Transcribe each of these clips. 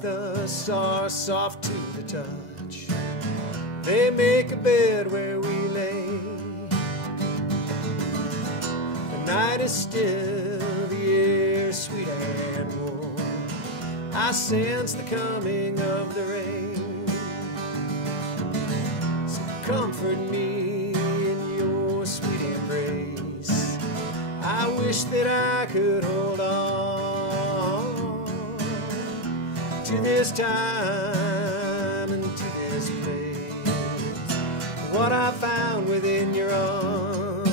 with us are soft to the touch. They make a bed where we lay. The night is still, the air sweet and warm. I sense the coming of the rain. So comfort me in your sweet embrace. I wish that I could hold on to this time and to this place. What I found within your arms.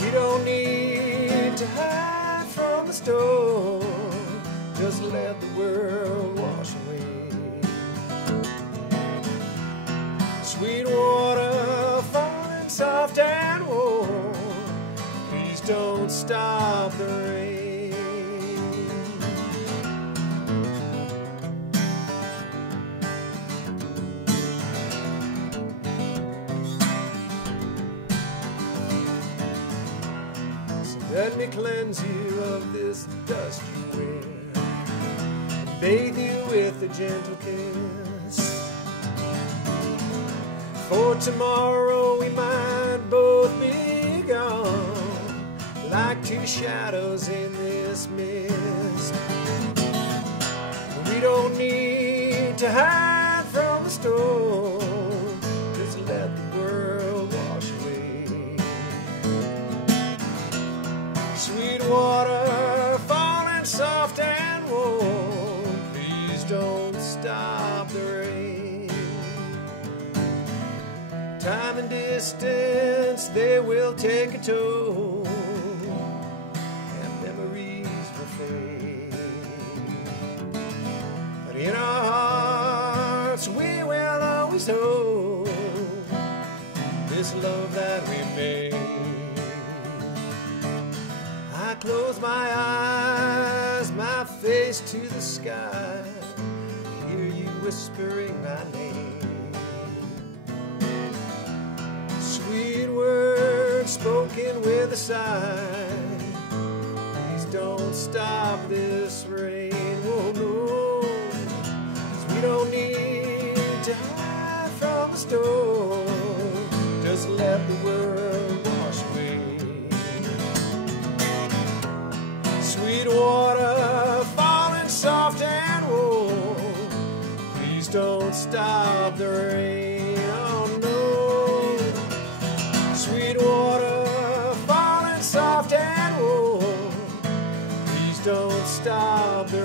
We don't need to hide from the storm. Just let the world wash away. Sweet water falling soft and warm. Please don't stop the rain. So let me cleanse you of this dust you wear. Bathe you with a gentle kiss. For tomorrow we might both be gone, like two shadows in this mist. We don't need to hide from the storm. Just let the world wash away. Sweet water falling soft and warm. Please don't stop the rain. Time and distance, they will take a toll, and memories will fade. But in our hearts, we will always hold this love that we made. I close my eyes, my face to the sky, hear you whispering my name. Sweet words spoken with a sigh. Please don't stop this rain. Oh no, 'cause we don't need to hide from the storm. Just let the world wash away. Sweet water falling soft and warm. Please don't stop the rain. Oh no. Sweet water falling soft and warm. Please don't stop the